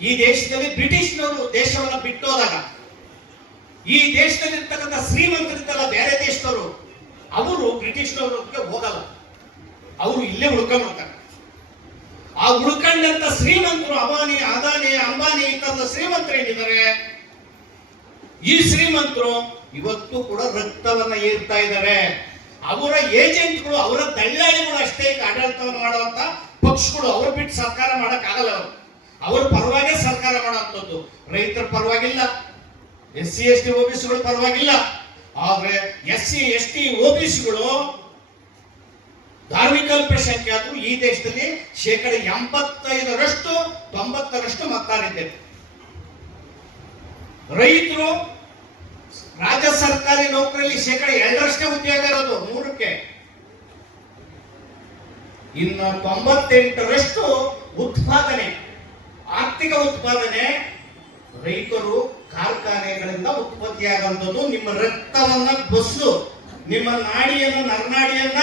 ಈ ದೇಶದಲ್ಲಿ ಬ್ರಿಟಿಷ್ನವರು ದೇಶವನ್ನ ಬಿಟ್ಟೋದಾಗ, ಈ ದೇಶದಲ್ಲಿ ಇರ್ತಕ್ಕಂಥ ಶ್ರೀಮಂತರಿದ್ದಲ್ಲ ಬೇರೆ ದೇಶದವರು, ಅವರು ಬ್ರಿಟಿಷ್ನವ್ರಿಗೆ ಹೋಗಲ್ಲ. ಅವರು ಇಲ್ಲೇ ಉಳ್ಕೊಂಡ್ಬಿಡ್ತಾರೆ ಆ ಉಳ್ಕೊಂಡಂತ ಶ್ರೀಮಂತರು, ಅಬಾನಿ, ಅದಾನಿ, ಅಂಬಾನಿ ಇಂತ ಶ್ರೀಮಂತರು ಏನಿದ್ದಾರೆ? ಈ ಶ್ರೀಮಂತರು ಇವತ್ತು ಕೂಡ ರಕ್ತವನ್ನ ಏರ್ತಾ ಇದ್ದಾರೆ. ಅವರ ಏಜೆಂಟ್ಗಳು, ಅವರ ದಳ್ಳಾಳಿಗಳು ಅಷ್ಟೇ ಆಡಳಿತ ಮಾಡುವಂತ ಪಕ್ಷಗಳು ಅವ್ರು ಬಿಟ್ಟು ಸರ್ಕಾರ ಮಾಡಕ್ ಆಗಲ್ಲ ಅವರು. ಅವ್ರ ಪರವಾಗೇ ಸರ್ಕಾರ ಮಾಡುವಂಥದ್ದು. ರೈತರ ಪರವಾಗಿಲ್ಲ ಎಸ್ ಸಿ ಎಸ್ ಟಿ ಓಬಿಸಿಗಳು ಪರವಾಗಿಲ್ಲ. ಆದ್ರೆ ಎಸ್ ಸಿ ಎಸ್ ಟಿ ಓಬಿಸಿಗಳು ಧಾರ್ಮಿಕ ಅಲ್ಪಸಂಖ್ಯಾತರು ಈ ದೇಶದಲ್ಲಿ ಶೇಕಡ ಎಂಬತ್ತೈದರಷ್ಟು, ತೊಂಬತ್ತರಷ್ಟು ಮತದಾರಿದ್ದೇವೆ ರೈತರು ರಾಜ್ಯ ಸರ್ಕಾರಿ ನೌಕರಿಯಲ್ಲಿ ಶೇಕಡ ಎರಡರಷ್ಟೇ ಉದ್ಯೋಗ ಇರೋದು. ಇನ್ನು ತೊಂಬತ್ತೆಂಟರಷ್ಟು ಉತ್ಪಾದನೆ, ಆರ್ಥಿಕ ಉತ್ಪಾದನೆ ರೈತರು ಕಾರ್ಖಾನೆಗಳಿಂದ ಉತ್ಪತ್ತಿಯಾಗುವಂಥದ್ದು. ನಿಮ್ಮ ರಕ್ತವನ್ನ ಬಸ್ಸು, ನಿಮ್ಮ ನಾಡಿಯನ್ನ, ನರನಾಡಿಯನ್ನ,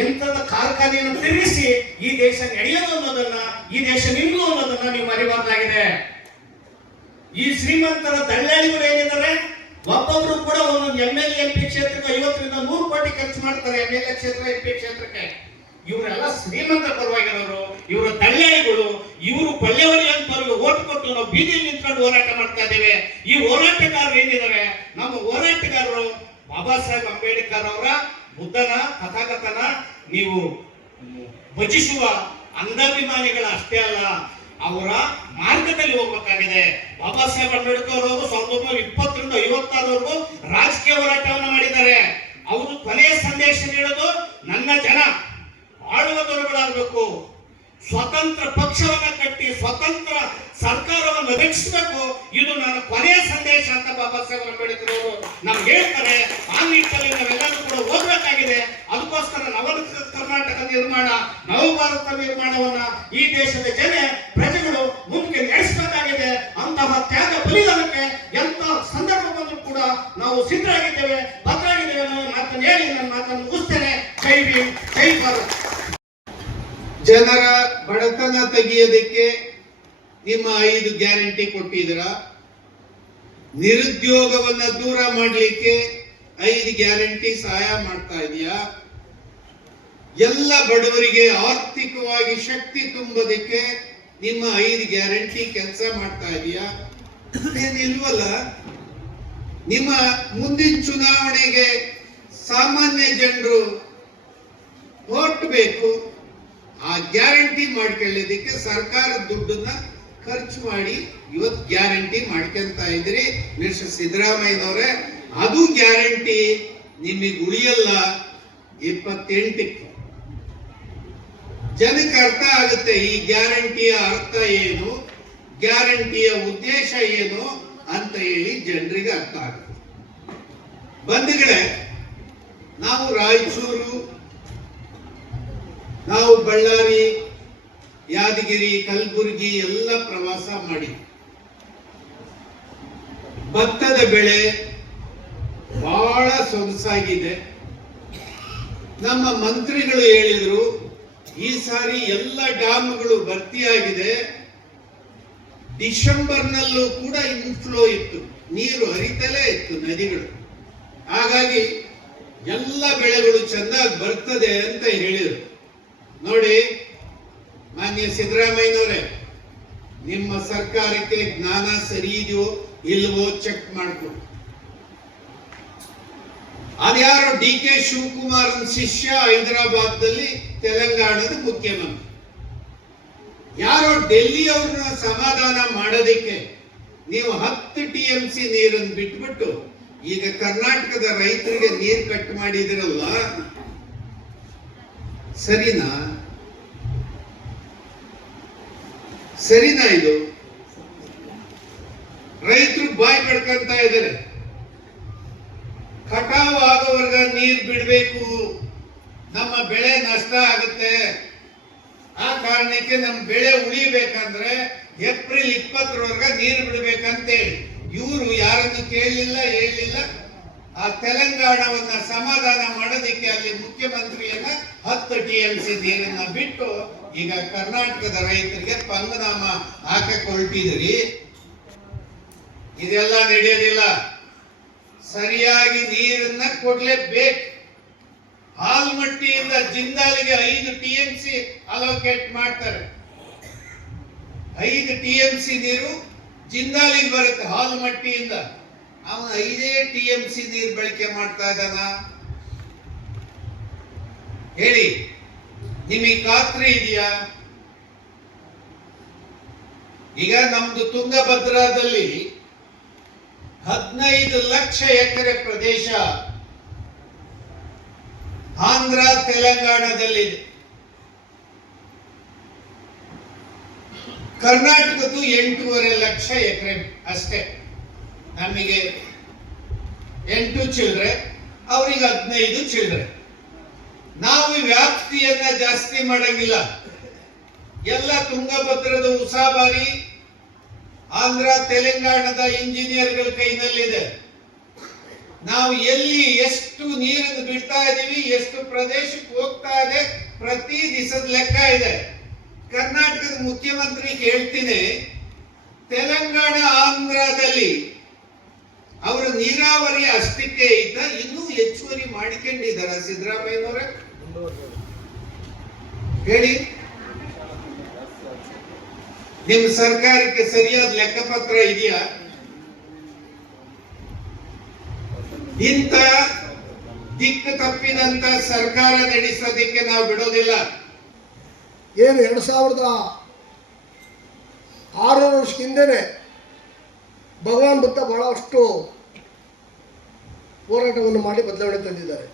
ಯಂತ್ರದ ಕಾರ್ಖಾನೆಯನ್ನು ತಿರುಗಿಸಿ ಈ ದೇಶ ನಡೆಯೋದು ಅನ್ನೋದನ್ನ, ಈ ದೇಶ ನಿಲ್ಲು ಅನ್ನೋದನ್ನ ನೀವು ಅರಿವಾಗಿದೆ ಈ ಶ್ರೀಮಂತರ ದಳ್ಳಾಳಿಗಳು ಏನಿದ್ದಾರೆ, ಒಬ್ಬೊಬ್ರು ಕೂಡ ಒಂದೊಂದು ಎಂ ಎಲ್ ಎಂ ಪಿ ಕ್ಷೇತ್ರಕ್ಕೆ ಐವತ್ತರಿಂದ ನೂರು ಕೋಟಿ ಖರ್ಚು ಮಾಡ್ತಾರೆ ಎಂ ಎಲ್ ಎ ಕ್ಷೇತ್ರ ಎಂ ಪಿ ಕ್ಷೇತ್ರಕ್ಕೆ. ಇವರೆಲ್ಲ ಶ್ರೀಮಂತ ಪರವಾಗಿರೋರು, ಇವರ ತಳ್ಳಿಗಳು ಇವರು ಪಲ್ಯವರಿ ಅಂತವ್ರಿಗೆ ಓಟ್ ಕೊಟ್ಟು ನಾವು ಬೀದಿಯಲ್ಲಿ ನಿಂತ್ಕೊಂಡು ಹೋರಾಟ ಮಾಡ್ತಾ ಇದ್ದೇವೆ. ಈ ಹೋರಾಟಗಾರರು ಏನಿದ್ದಾರೆ ನಮ್ಮ ಹೋರಾಟಗಾರರು ಬಾಬಾ ಸಾಹೇಬ್ ಅಂಬೇಡ್ಕರ್ ಅವರ ಬುದ್ಧನ, ಕಥಾಕಥನ ನೀವು ಭಜಿಸುವ ಅಂಧಾಭಿಮಾನಿಗಳ ಅಷ್ಟೇ ಅಲ್ಲ, ಅವರ ಮಾರ್ಗದಲ್ಲಿ ಹೋಗ್ಬೇಕಾಗಿದೆ. ಬಾಬಾ ಸಾಹೇಬ್ ಅಂಬೇಡ್ಕರ್ ಅವರು ಸಾವಿರದ ಒಂಬೈನೂರ ಇಪ್ಪತ್ತರಿಂದ ಐವತ್ತಾರವರೆಗೂ ರಾಜಕೀಯ ಹೋರಾಟವನ್ನು ಮಾಡಿದ್ದಾರೆ. ಅವರು ಕೊನೆಯ ಸಂದೇಶ ನೀಡೋದು ನನ್ನ ಜನ. ಆಳುವ ದೊರೆಗಳಾಗಬೇಕು ಸ್ವತಂತ್ರ ಪಕ್ಷವನ್ನ ಕಟ್ಟಿ ಸ್ವತಂತ್ರ ಸರ್ಕಾರವನ್ನು ರಕ್ಷಿಸಬೇಕು. ಇದು ನನ್ನ ಕೊನೆಯ ಸಂದೇಶ ಅಂತ ಬಾಬಾ ಸಾಹೇಬ್ ಅಂಬೇಡ್ಕರ್ ಅವರು ನಮ್ಗೆ ಹೇಳ್ತಾರೆ. ಆ ನಿಟ್ಟಿನಲ್ಲಿ ನಾವೆಲ್ಲರೂ ಕೂಡ ಹೋಗ್ಬೇಕಾಗಿದೆ ಅದಕ್ಕೋಸ್ಕರ ನವ ಕರ್ನಾಟಕ ನಿರ್ಮಾಣ ನವ ಭಾರತ ನಿರ್ಮಾಣವನ್ನ ಈ ದೇಶದ ಜನ, ಪ್ರಜೆಗಳು ಮುಂದೆ ನಡೆಸಬೇಕಾಗಿದೆ. ಅಂತಹ ತ್ಯಾಗ ಬಲಿದಾನಕ್ಕೆ ಎಂತ ಸಂದರ್ಭ ಬಂದರೂ ಕೂಡ ನಾವು ಸಿದ್ಧರಾಗಿದ್ದೇವೆ, ಭದ್ರಾಗಿದ್ದೇವೆ ಅನ್ನೋ ಮಾತನ್ನು ಹೇಳಿ ನನ್ನ ಮಾತನ್ನು ಮುಗಿಸ್ತೇನೆ. ಜೈ ಭೀಮ್, ಜೈ ಭಾರತ್. ಜನರ ಬಡತನ ತೆಗೆಯೋದಕ್ಕೆ ನಿಮ್ಮ ಐದು ಗ್ಯಾರಂಟಿ ಕೊಟ್ಟಿದ್ದೀರ. ನಿರುದ್ಯೋಗವನ್ನು ದೂರ ಮಾಡಲಿಕ್ಕೆ ಐದು ಗ್ಯಾರಂಟಿ ಸಹಾಯ ಮಾಡ್ತಾ ಇದೆಯಾ? ಎಲ್ಲ ಬಡವರಿಗೆ ಆರ್ಥಿಕವಾಗಿ ಶಕ್ತಿ ತುಂಬೋದಕ್ಕೆ ನಿಮ್ಮ ಐದು ಗ್ಯಾರಂಟಿ ಕೆಲಸ ಮಾಡ್ತಾ ಇದೆಯಾ? ಏನಿಲ್ವಲ್ಲ ನಿಮ್ಮ ಮುಂದಿನ ಚುನಾವಣೆಗೆ ಸಾಮಾನ್ಯ ಜನರು ಓಟ್ ಬೇಕು. ಆ ಗ್ಯಾರಂಟಿ ಮಾಡ್ಕೊಳ್ಳೋದಕ್ಕೆ ಸರ್ಕಾರ ದುಡ್ಡನ್ನ ಖರ್ಚು ಮಾಡಿ ಇವತ್ತು ಗ್ಯಾರಂಟಿ ಮಾಡ್ಕೊಂತ ಇದ್ರಿ ಮಿಸ್ಟರ್ ಸಿದ್ದರಾಮಯ್ಯನವರೇ ಅದು ಗ್ಯಾರಂಟಿ ನಿಮಗೆ ಉಳಿಯಲ್ಲ. ಇಪ್ಪತ್ತೆಂಟಕ್ಕೆ ಜನಕ್ಕೆ ಅರ್ಥ ಆಗುತ್ತೆ ಈ ಗ್ಯಾರಂಟಿಯ ಅರ್ಥ ಏನು, ಗ್ಯಾರಂಟಿಯ ಉದ್ದೇಶ ಏನು ಅಂತ ಹೇಳಿ ಜನರಿಗೆ ಅರ್ಥ ಆಗುತ್ತೆ. ಬಂಧುಗಳೇ, ನಾವು ರಾಯಚೂರು ನಾವು ಬಳ್ಳಾರಿ, ಯಾದಗಿರಿ, ಕಲಬುರಗಿ ಎಲ್ಲ ಪ್ರವಾಸ ಮಾಡಿ ಭತ್ತದ ಬೆಳೆ ಬಹಳ ಸೊಗಸಾಗಿದೆ. ನಮ್ಮ ಮಂತ್ರಿಗಳು ಹೇಳಿದರು, ಈ ಸಾರಿ ಎಲ್ಲ ಡ್ಯಾಮ್ಗಳು ಭರ್ತಿಯಾಗಿದೆ ಡಿಸೆಂಬರ್ನಲ್ಲೂ ಕೂಡ ಇನ್ಫ್ಲೋ ಇತ್ತು. ನೀರು ಹರಿತಲೇ ಇತ್ತು ನದಿಗಳು. ಹಾಗಾಗಿ ಎಲ್ಲ ಬೆಳೆಗಳು ಚೆಂದಾಗಿ ಬರ್ತದೆ ಅಂತ ಹೇಳಿದರು. ನೋಡಿ, ಮಾನ್ಯ ಸಿದ್ದರಾಮಯ್ಯನವರೇ, ನಿಮ್ಮ ಸರ್ಕಾರಕ್ಕೆ ಜ್ಞಾನ ಸರಿ ಇದೆಯೋ ಇಲ್ವೋ ಚೆಕ್ ಮಾಡ್ಕೊಳ್ಳಿ. ಅದ್ಯಾರೋ ಡಿ ಕೆ ಶಿವಕುಮಾರ್ ಶಿಷ್ಯ ಹೈದರಾಬಾದ್ದಲ್ಲಿ ತೆಲಂಗಾಣದ ಮುಖ್ಯಮಂತ್ರಿ. ಯಾರೋ ಡೆಲ್ಲಿ ಅವ್ರನ್ನ ಸಮಾಧಾನ ಮಾಡೋದಕ್ಕೆ ನೀವು ಹತ್ತು ಟಿ ಎಂ ಸಿ ನೀರನ್ನು ಬಿಟ್ಬಿಟ್ಟು ಈಗ ಕರ್ನಾಟಕದ ರೈತರಿಗೆ ನೀರು ಕಟ್ ಮಾಡಿದಿರಲ್ಲ, ಸರಿನಾ? ಸರಿನಾ ಇದು? ರೈತರು ಬಾಯಿ ಪಡ್ಕೊಂತ ಇದ್ದಾರೆ. ಕಟಾವು ಆಗೋವರ್ಗ ನೀರು ಬಿಡಬೇಕು. ನಮ್ಮ ಬೆಳೆ ನಷ್ಟ ಆಗುತ್ತೆ. ಆ ಕಾರಣಕ್ಕೆ ನಮ್ಮ ಬೆಳೆ ಉಳಿಬೇಕಂದ್ರೆ ಏಪ್ರಿಲ್ ಇಪ್ಪತ್ತರವರೆಗೆ ನೀರು ಬಿಡ್ಬೇಕಂತೇಳಿ. ಇವರು ಯಾರನ್ನು ಕೇಳಲಿಲ್ಲ ಹೇಳಲಿಲ್ಲ ಆ ತೆಲಂಗಾಣವನ್ನ ಸಮಾಧಾನ ಮಾಡೋದಕ್ಕೆ ಅಲ್ಲಿ ಮುಖ್ಯಮಂತ್ರಿಯನ್ನ ಹತ್ತು ಟಿ ಎಂ ಸಿ ನೀರನ್ನ ಬಿಟ್ಟು ಈಗ ಕರ್ನಾಟಕದ ರೈತರಿಗೆ ಪಂಗನಾಮ ಹಾಕಿಕೊಳ್ತಿದ್ರಿ ಇದೆಲ್ಲ ನಡೆಯೋದಿಲ್ಲ. ಸರಿಯಾಗಿ ನೀರನ್ನ ಕೊಡ್ಲೇಬೇಕು. ಹಾಲ್ಮಟ್ಟಿಯಿಂದ ಜಿಂದಾಲಿಗೆ ಐದು ಟಿ ಎಂ ಸಿ ಅಲೋಕೇಟ್ ಮಾಡ್ತಾರೆ. ಐದು ಟಿ ಎಂ ಸಿ ನೀರು ಜಿಂದಾಲಿಗೆ ಬರುತ್ತೆ ಹಾಲ್ಮಟ್ಟಿಯಿಂದ ಅವನು ಐದೇ ಟಿ ಎಂ ಸಿ ನೀರು ಬಳಕೆ ಮಾಡ್ತಾ ಇದ್ದಾನ? ಹೇಳಿ. ನಿಮಗೆ ಖಾತ್ರಿ ಇದೆಯಾ? ಈಗ ನಮ್ದು ತುಂಗಭದ್ರಾದಲ್ಲಿ ಹದಿನೈದು ಲಕ್ಷ ಎಕರೆ ಪ್ರದೇಶ ಆಂಧ್ರ ತೆಲಂಗಾಣದಲ್ಲಿದೆ ಕರ್ನಾಟಕದ್ದು ಎಂಟೂವರೆ ಲಕ್ಷ ಎಕರೆ ಅಷ್ಟೇ. ನಮಗೆ ಎಂಟು ಚಿಲ್ರೆ ಅವರಿಗೆ ಹದಿನೈದು ಚಿಲ್ಲರೆ ನಾವು ವ್ಯಾಪ್ತಿಯನ್ನ ಜಾಸ್ತಿ ಮಾಡಂಗಿಲ್ಲ. ಎಲ್ಲ ತುಂಗಭದ್ರದ ಉಸಾಬಾರಿ ಆಂಧ್ರ, ತೆಲಂಗಾಣದ ಇಂಜಿನಿಯರ್ಗಳ ಕೈನಲ್ಲಿದೆ. ನಾವು ಎಲ್ಲಿ ಎಷ್ಟು ನೀರನ್ನು ಬಿಡ್ತಾ ಇದೀವಿ ಎಷ್ಟು ಪ್ರದೇಶಕ್ಕೆ ಹೋಗ್ತಾ ಇದೆ, ಪ್ರತಿ ದಿವಸದ ಲೆಕ್ಕ ಇದೆ. ಕರ್ನಾಟಕದ ಮುಖ್ಯಮಂತ್ರಿ ಹೇಳ್ತೀನಿ, ತೆಲಂಗಾಣ, ಆಂಧ್ರದಲ್ಲಿ ಅವರ ನೀರಾವರಿ ಅಷ್ಟಕ್ಕೆ ಇದ್ದ ಇನ್ನೂ ಹೆಚ್ಚುವರಿ ಮಾಡಿಕೊಂಡಿದ್ದಾರೆ ಸಿದ್ದರಾಮಯ್ಯನವರೇ. ಹೇಳಿ. ನಿಮ್ ಸರ್ಕಾರಕ್ಕೆ ಸರಿಯಾದ ಲೆಕ್ಕಪತ್ರ ಇದೆಯಾ? ಇಂಥ ದಿಕ್ಕು ತಪ್ಪಿದಂತ ಸರ್ಕಾರ ನಡೆಸೋದಿಕ್ಕೆ ನಾವು ಬಿಡೋದಿಲ್ಲ. ಏನು ಎರಡು ಸಾವಿರದ ಆರು ವರ್ಷ ಹಿಂದೆನೆ ಭಗವಾನ್ ಬುದ್ಧ ಬಹಳಷ್ಟು ಹೋರಾಟವನ್ನು ಮಾಡಿ ಬದಲಾವಣೆ ತಂದಿದ್ದಾರೆ.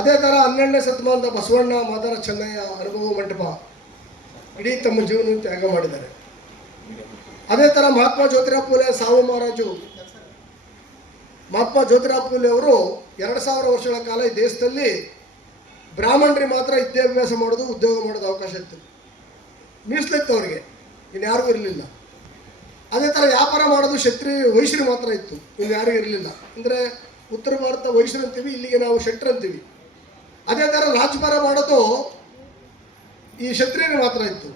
ಅದೇ ಥರ ಹನ್ನೆರಡನೇ ಶತಮಾನದ ಬಸವಣ್ಣ ಮಾದರ ಚೆನ್ನಯ್ಯ ಅನುಭವ ಮಂಟಪ ಇಡೀ ತಮ್ಮ ಜೀವನ ತ್ಯಾಗ ಮಾಡಿದ್ದಾರೆ. ಅದೇ ಥರ ಮಹಾತ್ಮ ಜ್ಯೋತಿರಾವ್ ಫುಲೆ ಸಾವು ಮಹಾರಾಜು. ಮಹಾತ್ಮ ಜ್ಯೋತಿರಾವ್ ಫುಲೆ ಅವರು ಎರಡು ಸಾವಿರ ವರ್ಷಗಳ ಕಾಲ ಈ ದೇಶದಲ್ಲಿ ಬ್ರಾಹ್ಮಣರಿಗೆ ಮಾತ್ರ ವಿದ್ಯಾಭ್ಯಾಸ ಮಾಡೋದು, ಉದ್ಯೋಗ ಮಾಡೋದು ಅವಕಾಶ ಇತ್ತು. ಮೀಸಲಿತ್ತು ಅವರಿಗೆ. ಇನ್ಯಾರಿಗೂ ಇರಲಿಲ್ಲ. ಅದೇ ಥರ ವ್ಯಾಪಾರ ಮಾಡೋದು ಶತ್ರಿ ವೈಶ್ಯರು ಮಾತ್ರ ಇತ್ತು. ಇನ್ನು ಯಾರಿಗೂ ಇರಲಿಲ್ಲ. ಅಂದರೆ ಉತ್ತರ ಭಾರತ ವೈಶ್ಯರು ಅಂತೀವಿ, ಇಲ್ಲಿಗೆ ನಾವು ಶೆಟ್ರ್ ಅಂತೀವಿ. ಅದೇ ಥರ ರಾಜಭಾರ ಮಾಡೋದು ಈ ಕ್ಷತ್ರಿಯರಿಗೆ ಮಾತ್ರ ಇತ್ತು.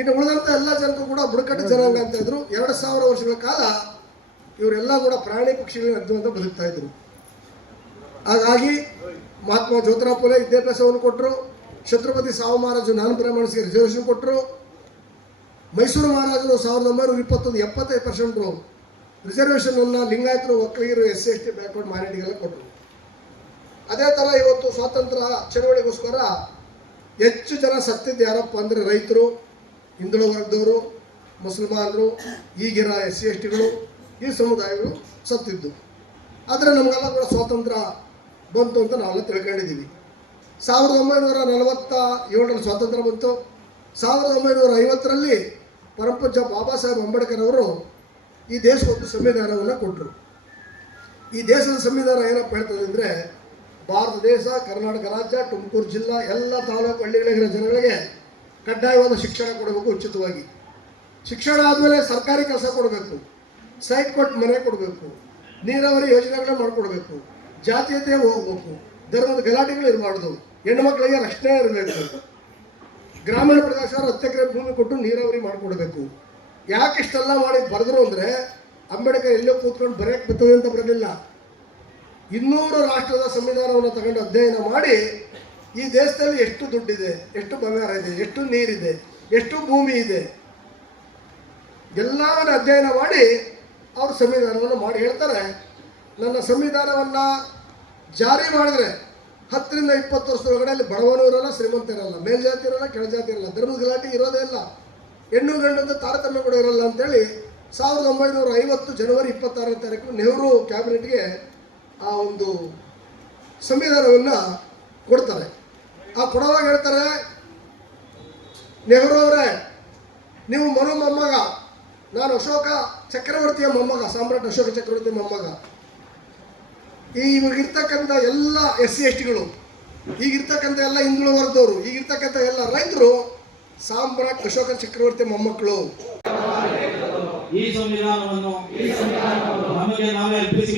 ಇನ್ನು ಉಳಿದಂಥ ಎಲ್ಲ ಜನರು ಕೂಡ ಬುಡಕಟ್ಟು ಜನಾಂಗ ಅಂತ ಇದ್ರು. ಎರಡು ಸಾವಿರ ವರ್ಷಗಳ ಕಾಲ ಇವರೆಲ್ಲ ಕೂಡ ಪ್ರಾಣಿ ಪಕ್ಷಿಗಳಿಗೆ ಅಂತ ಬದುಕ್ತಾ ಇದ್ರು. ಹಾಗಾಗಿ ಮಹಾತ್ಮ ಜ್ಯೋತಿರಾವ್ ಫುಲೆ ವಿದ್ಯಾಭ್ಯಾಸವನ್ನು ಕೊಟ್ಟರು ಛತ್ರಪತಿ ಸಾವು ಮಹಾರಾಜು ನಾನು ಬ್ರಾಹ್ಮಣ್ಸ್ಗೆ ರಿಸರ್ವೇಷನ್ ಕೊಟ್ಟರು ಮೈಸೂರು ಮಹಾರಾಜರು ಸಾವಿರದ ಒಂಬೈನೂರ ಇಪ್ಪತ್ತೊಂದು ಎಪ್ಪತ್ತೈದು ಪರ್ಸೆಂಟು ರಿಸರ್ವೇಷನನ್ನು ಲಿಂಗಾಯತರು ಒಕ್ಕಲಿಗರು S C S T backward ಮಾರಾಟಿಗೆಲ್ಲ ಕೊಟ್ಟರು ಅದೇ ಥರ ಇವತ್ತು ಸ್ವಾತಂತ್ರ್ಯ ಚಳವಳಿಗೋಸ್ಕರ ಹೆಚ್ಚು ಜನ ಸತ್ತಿದ್ದು ಯಾರಪ್ಪ ಅಂದರೆ ರೈತರು, ಹಿಂದುಳಿದ ವರ್ಗದವರು, ಮುಸಲ್ಮಾನರು, ಈಗಿನ ಎಸ್ ಸಿ ಎಸ್ ಟಿಗಳು, ಈ ಸಮುದಾಯಗಳು ಸತ್ತಿದ್ದು. ಆದರೆ ನಮಗೆಲ್ಲ ಕೂಡ ಸ್ವಾತಂತ್ರ್ಯ ಬಂತು ಅಂತ ನಾವೆಲ್ಲ ತಿಳ್ಕೊಂಡಿದ್ದೀವಿ. ಸಾವಿರದ ಒಂಬೈನೂರ ನಲವತ್ತ ಏಳರಲ್ಲಿ ಸ್ವಾತಂತ್ರ್ಯ ಬಂತು. ಸಾವಿರದ ಒಂಬೈನೂರ ಐವತ್ತರಲ್ಲಿ ಪರಮಪೂಜ್ಯ ಬಾಬಾ ಸಾಹೇಬ್ ಅಂಬೇಡ್ಕರ್ ಅವರು ಈ ದೇಶಕ್ಕೊಂದು ಸಂವಿಧಾನವನ್ನು ಕೊಟ್ಟರು ಈ ದೇಶದ ಸಂವಿಧಾನ ಏನಪ್ಪ ಹೇಳ್ತದೆ ಅಂದರೆ ಭಾರತ ದೇಶ, ಕರ್ನಾಟಕ ರಾಜ್ಯ, ತುಮಕೂರು ಜಿಲ್ಲಾ, ಎಲ್ಲ ತಾಲೂಕು ಹಳ್ಳಿಗಳಿಗಿರೋ ಜನಗಳಿಗೆ ಕಡ್ಡಾಯವಾದ ಶಿಕ್ಷಣ ಕೊಡಬೇಕು ಉಚಿತವಾಗಿ. ಶಿಕ್ಷಣ ಆದಮೇಲೆ ಸರ್ಕಾರಿ ಕೆಲಸ ಕೊಡಬೇಕು. ಸೈಟ್ ಕೊಟ್ಟು ಮನೆ ಕೊಡಬೇಕು. ನೀರಾವರಿ ಯೋಜನೆಗಳನ್ನ ಮಾಡಿಕೊಡ್ಬೇಕು. ಜಾತೀಯತೆ ಹೋಗ್ಬೇಕು. ಧರ್ಮದ ಗಲಾಟೆಗಳು ಇರಬಾರ್ದು. ಹೆಣ್ಣುಮಕ್ಕಳಿಗೆ ರಕ್ಷಣೆ ಇರಬೇಕು. ಗ್ರಾಮೀಣ ಪ್ರದೇಶ ಹತ್ತು ಭೂಮಿ ಕೊಟ್ಟು ನೀರಾವರಿ ಮಾಡಿಕೊಡ್ಬೇಕು. ಯಾಕೆ ಇಷ್ಟೆಲ್ಲ ಮಾಡಿ ಬರೆದ್ರು ಅಂದರೆ ಅಂಬೇಡ್ಕರ್ ಎಲ್ಲೋ ಕೂತ್ಕೊಂಡು ಬರೆಯಕ್ಕೆ ಬರ್ತದೆ ಅಂತ ಬರಲಿಲ್ಲ ಇನ್ನೂರು ರಾಷ್ಟ್ರದ ಸಂವಿಧಾನವನ್ನು ತಗೊಂಡು ಅಧ್ಯಯನ ಮಾಡಿ ಈ ದೇಶದಲ್ಲಿ ಎಷ್ಟು ದುಡ್ಡಿದೆ, ಎಷ್ಟು ಬಂಗಾರ ಇದೆ, ಎಷ್ಟು ನೀರಿದೆ, ಎಷ್ಟು ಭೂಮಿ ಇದೆ, ಎಲ್ಲವನ್ನ ಅಧ್ಯಯನ ಮಾಡಿ ಅವರು ಸಂವಿಧಾನವನ್ನು ಮಾಡಿ ಹೇಳ್ತಾರೆ. ನನ್ನ ಸಂವಿಧಾನವನ್ನು ಜಾರಿ ಮಾಡಿದ್ರೆ ಹತ್ತರಿಂದ ಇಪ್ಪತ್ತು ವರ್ಷದೊಳಗಡೆ ಅಲ್ಲಿ ಬಡವನೂ ಇರೋಲ್ಲ ಶ್ರೀಮಂತ ಇರಲ್ಲ ಮೇಲ್ಜಾತಿ ಇರಲ್ಲ, ಕೆಳಜಾತಿ ಇರಲ್ಲ, ಧರ್ಮದ ಗಲಾಟೆ ಇರೋದೇ ಇಲ್ಲ. ಹೆಣ್ಣು ಗಂಡಂತ ತಾರತಮ್ಯ ಕೂಡ ಇರಲ್ಲ ಅಂತೇಳಿ ಸಾವಿರದ ಒಂಬೈನೂರ ಐವತ್ತು ಜನವರಿ ಇಪ್ಪತ್ತಾರನೇ ತಾರೀಕು ನೆಹರು ಕ್ಯಾಬಿನೆಟ್ಗೆ ಆ ಒಂದು ಸಂವಿಧಾನವನ್ನು ಕೊಡ್ತಾರೆ. ಆ ಕೊಡುವಾಗ ಹೇಳ್ತಾರೆ, ನೆಹರು ಅವರೇ, ನೀವು ಮನು ಮೊಮ್ಮಗ. ನಾನು ಅಶೋಕ ಚಕ್ರವರ್ತಿಯ ಮೊಮ್ಮಗ, ಸಾಮ್ರಾಟ್ ಅಶೋಕ ಚಕ್ರವರ್ತಿ ಮೊಮ್ಮಗ. ಈ ಇವಾಗಿರ್ತಕ್ಕಂಥ ಎಲ್ಲ ಎಸ್ ಸಿ ಎಸ್ ಟಿಗಳು ಈಗಿರ್ತಕ್ಕಂಥ ಎಲ್ಲ ಹಿಂದುಳ ವರ್ಗದವರು ಈಗಿರ್ತಕ್ಕಂಥ ಎಲ್ಲ ರೈತರು ಸಾಮ್ರಾಟ್ ಅಶೋಕ ಚಕ್ರವರ್ತಿ ಮೊಮ್ಮಕ್ಕಳು. ಈ ಸಂವಿಧಾನವನ್ನು ನಮಗೆ ನಾವೇ ಅರ್ಪಿಸಿಕೊಂಡು